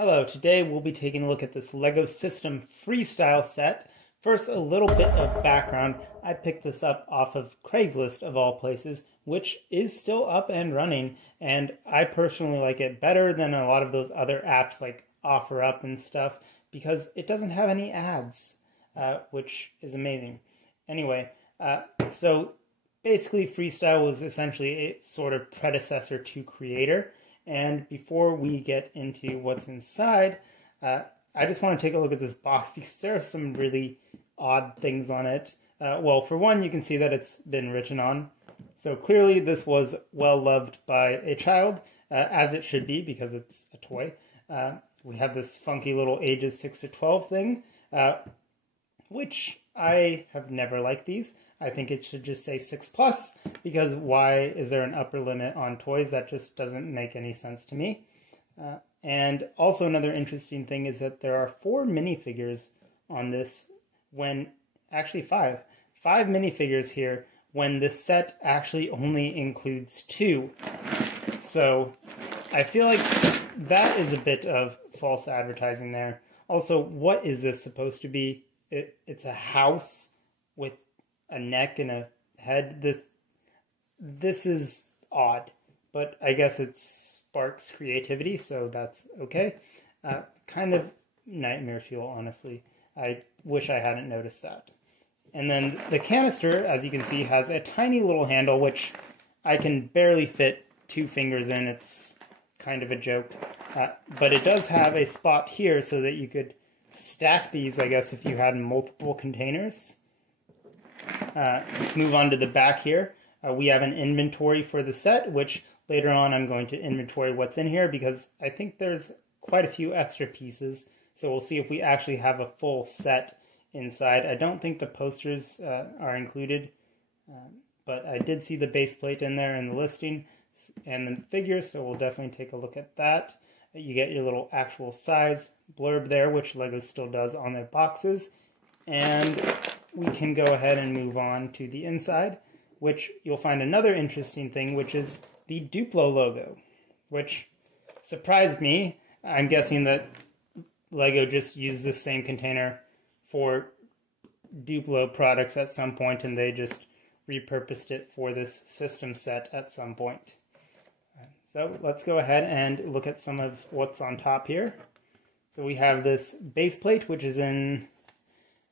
Hello, today we'll be taking a look at this LEGO System Freestyle set. First, a little bit of background. I picked this up off of Craigslist of all places, which is still up and running, and I personally like it better than a lot of those other apps like OfferUp and stuff because it doesn't have any ads, which is amazing. Anyway, so basically Freestyle was essentially a sort of predecessor to Creator. And before we get into what's inside, I just want to take a look at this box because there are some really odd things on it. Well, for one, you can see that it's been written on. So clearly this was well loved by a child, as it should be because it's a toy. We have this funky little ages 6 to 12 thing, which I have never liked these. I think it should just say 6+, because why is there an upper limit on toys? That just doesn't make any sense to me. And also another interesting thing is that there are 4 minifigures on this actually 5 minifigures here when this set actually only includes 2. So I feel like that is a bit of false advertising there. Also, what is this supposed to be? It's a house with a neck and a head. This is odd, but I guess it sparks creativity, so that's okay. Kind of nightmare fuel, honestly. I wish I hadn't noticed that. And then the canister, as you can see, has a tiny little handle, which I can barely fit 2 fingers in. It's kind of a joke. But it does have a spot here so that you could stack these, I guess, if you had multiple containers. Let's move on to the back here. We have an inventory for the set, which later on I'm going to inventory what's in here because I think there's quite a few extra pieces. So we'll see if we actually have a full set inside. I don't think the posters are included, but I did see the base plate in there in the listing and the figures, so we'll definitely take a look at that. You get your little actual size blurb there, which LEGO still does on their boxes. And we can go ahead and move on to the inside, which you'll find another interesting thing, which is the Duplo logo, which surprised me. I'm guessing that LEGO just used the same container for Duplo products at some point, and they just repurposed it for this system set at some point. So let's go ahead and look at some of what's on top here. So we have this base plate, which is in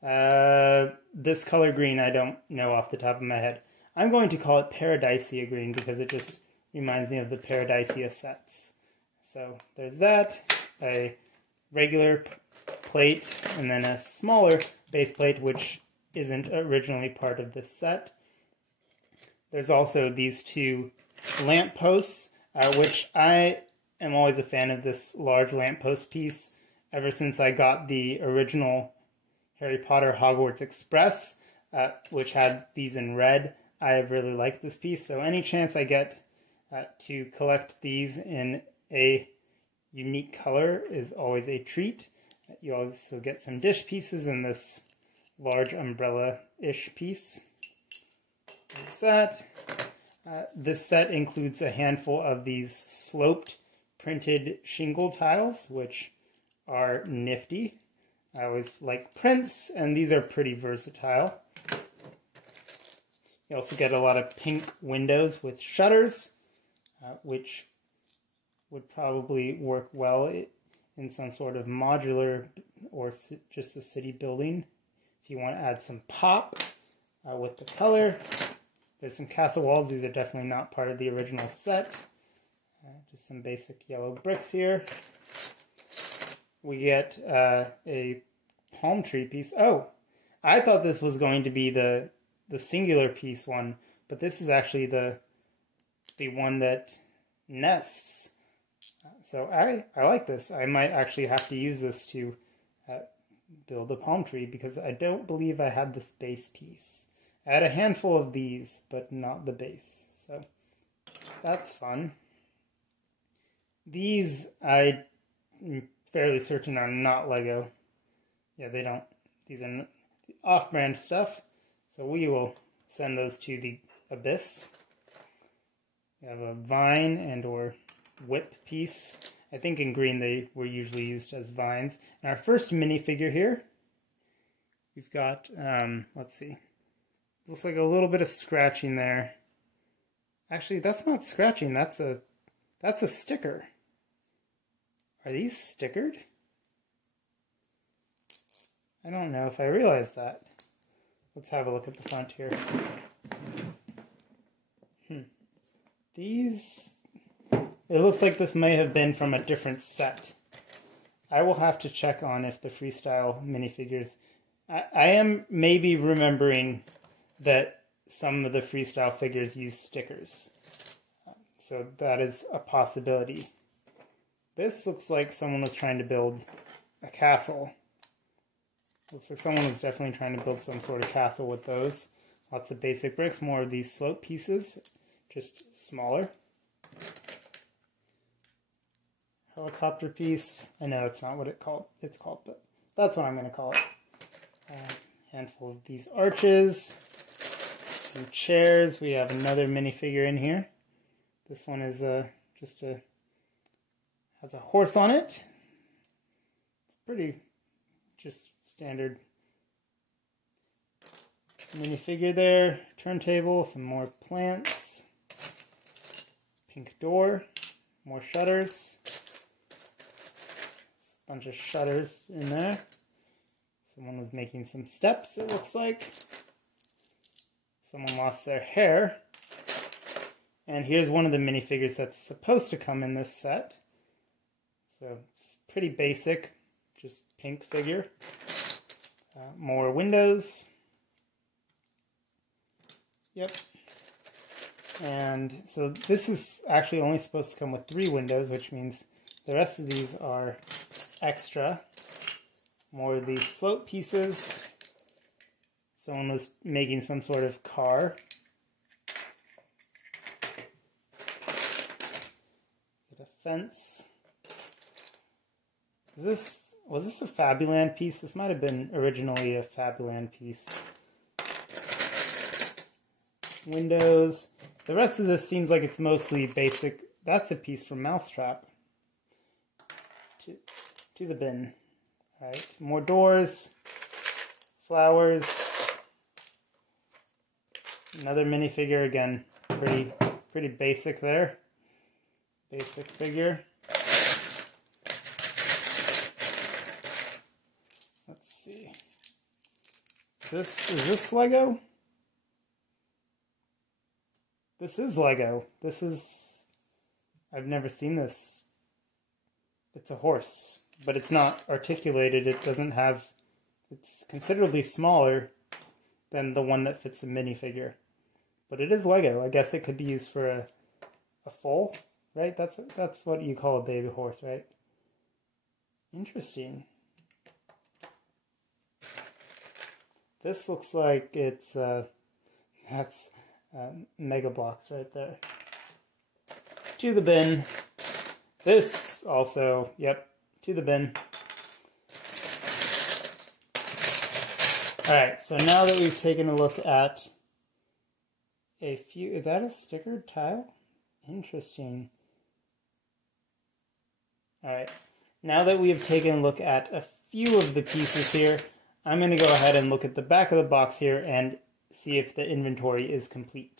this color green. I don't know off the top of my head. I'm going to call it Paradisia green because it just reminds me of the Paradisia sets. So there's that, a regular plate, and then a smaller base plate, which isn't originally part of this set. There's also these 2 lamp posts, which I am always a fan of this large lamppost piece. Ever since I got the original Harry Potter Hogwarts Express, which had these in red, I have really liked this piece. So any chance I get to collect these in a unique color is always a treat. You also get some dish pieces in this large umbrella-ish piece. There's that. This set includes a handful of these sloped printed shingle tiles, which are nifty. I always like prints, and these are pretty versatile. You also get a lot of pink windows with shutters, which would probably work well in some sort of modular or just a city building. If you want to add some pop with the color. There's some castle walls. These are definitely not part of the original set. Just some basic yellow bricks here. We get a palm tree piece. Oh, I thought this was going to be the singular piece one, but this is actually the one that nests. So I like this. I might actually have to use this to build a palm tree because I don't believe I had this base piece. I had a handful of these, but not the base. So that's fun. These, I'm fairly certain, are not LEGO. Yeah, they don't. These are off-brand stuff. So we will send those to the abyss. We have a vine and or whip piece. I think in green they were usually used as vines. And our first minifigure here, we've got, let's see, looks like a little bit of scratching there. Actually, that's not scratching, that's a sticker. Are these stickered? I don't know if I realized that. Let's have a look at the front here. These, it looks like this may have been from a different set. I will have to check on if the Freestyle minifigures, I am maybe remembering that some of the Freestyle figures use stickers. So that is a possibility. This looks like someone was trying to build a castle. Looks like someone was definitely trying to build some sort of castle with those. Lots of basic bricks, more of these slope pieces, just smaller. Helicopter piece. I know that's not what it's called, but that's what I'm going to call it. Handful of these arches. Some chairs. We have another minifigure in here. This one is has a horse on it. It's pretty just standard minifigure there. Turntable, some more plants. Pink door, more shutters. A bunch of shutters in there. Someone was making some steps, it looks like. Someone lost their hair. And here's one of the minifigures that's supposed to come in this set. So it's pretty basic, just pink figure. More windows. Yep. And so this is actually only supposed to come with 3 windows, which means the rest of these are extra. More of these slope pieces. Someone was making some sort of car. Get a fence. Was this a Fabuland piece? This might have been originally a Fabuland piece. Windows. The rest of this seems like it's mostly basic. That's a piece from Mousetrap. To the bin. Alright, more doors. Flowers. Another minifigure again. Pretty basic there. Basic figure. Let's see. Is this Lego? This is Lego. I've never seen this. It's a horse, but it's not articulated. It's considerably smaller than the one that fits a minifigure. But it is Lego. I guess it could be used for a foal, right? That's what you call a baby horse, right? Interesting. This looks like it's that's Mega Bloks right there. To the bin. This also, yep, to the bin. Alright, so now that we've taken a look at a few, is that a stickered tile? Interesting. Alright, now that we have taken a look at a few of the pieces here, I'm going to go ahead and look at the back of the box here and see if the inventory is complete.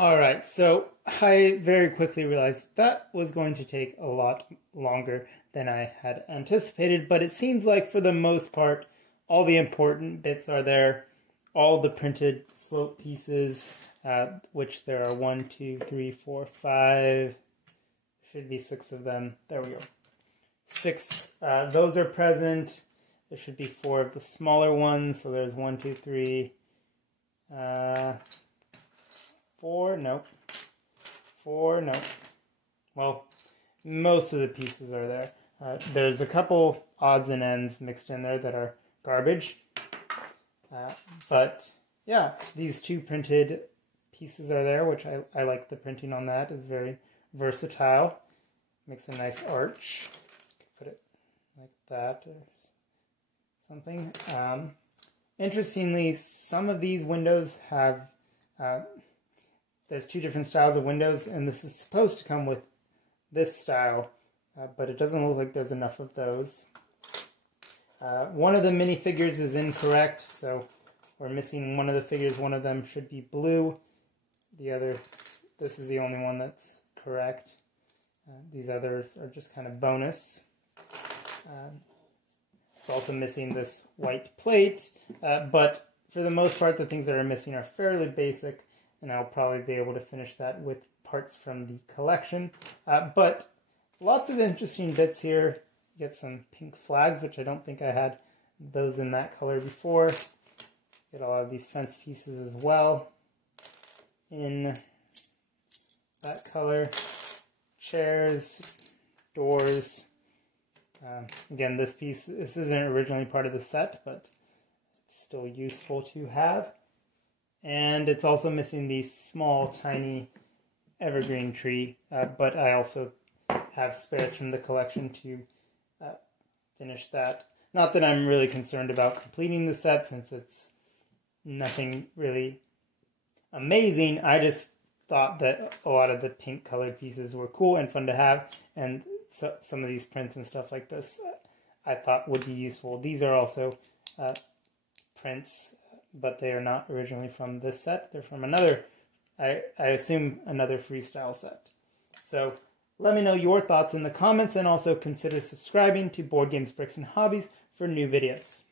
Alright, so I very quickly realized that was going to take a lot longer than I had anticipated, but it seems like for the most part, all the important bits are there. All the printed slope pieces, which there are 1, 2, 3, 4, 5, should be 6 of them. There we go. 6, those are present. There should be 4 of the smaller ones, so there's 1, 2, 3, 4, nope. 4, nope. Well, most of the pieces are there. There's a couple odds and ends mixed in there that are garbage. But yeah, these 2 printed pieces are there, which I like the printing on that. It's very versatile. Makes a nice arch. Put it like that or something. Interestingly, some of these windows have there's 2 different styles of windows, and this is supposed to come with this style, but it doesn't look like there's enough of those. One of the minifigures is incorrect, so we're missing one of the figures. One of them should be blue. The other, this is the only one that's correct. These others are just kind of bonus. It's also missing this white plate, but for the most part, the things that are missing are fairly basic, and I'll probably be able to finish that with parts from the collection. But lots of interesting bits here. Get some pink flags, which I don't think I had those in that color before. Get a lot of these fence pieces as well in that color. Chairs, doors. Again, this isn't originally part of the set, but it's still useful to have. And it's also missing the small, tiny evergreen tree, but I also have spares from the collection to finish that. Not that I'm really concerned about completing the set, since it's nothing really amazing. I just thought that a lot of the pink colored pieces were cool and fun to have, and so some of these prints and stuff like this I thought would be useful. These are also prints, but they are not originally from this set. They're from another, I assume, another Freestyle set. So let me know your thoughts in the comments, and also consider subscribing to Board Games, Bricks, and Hobbies for new videos.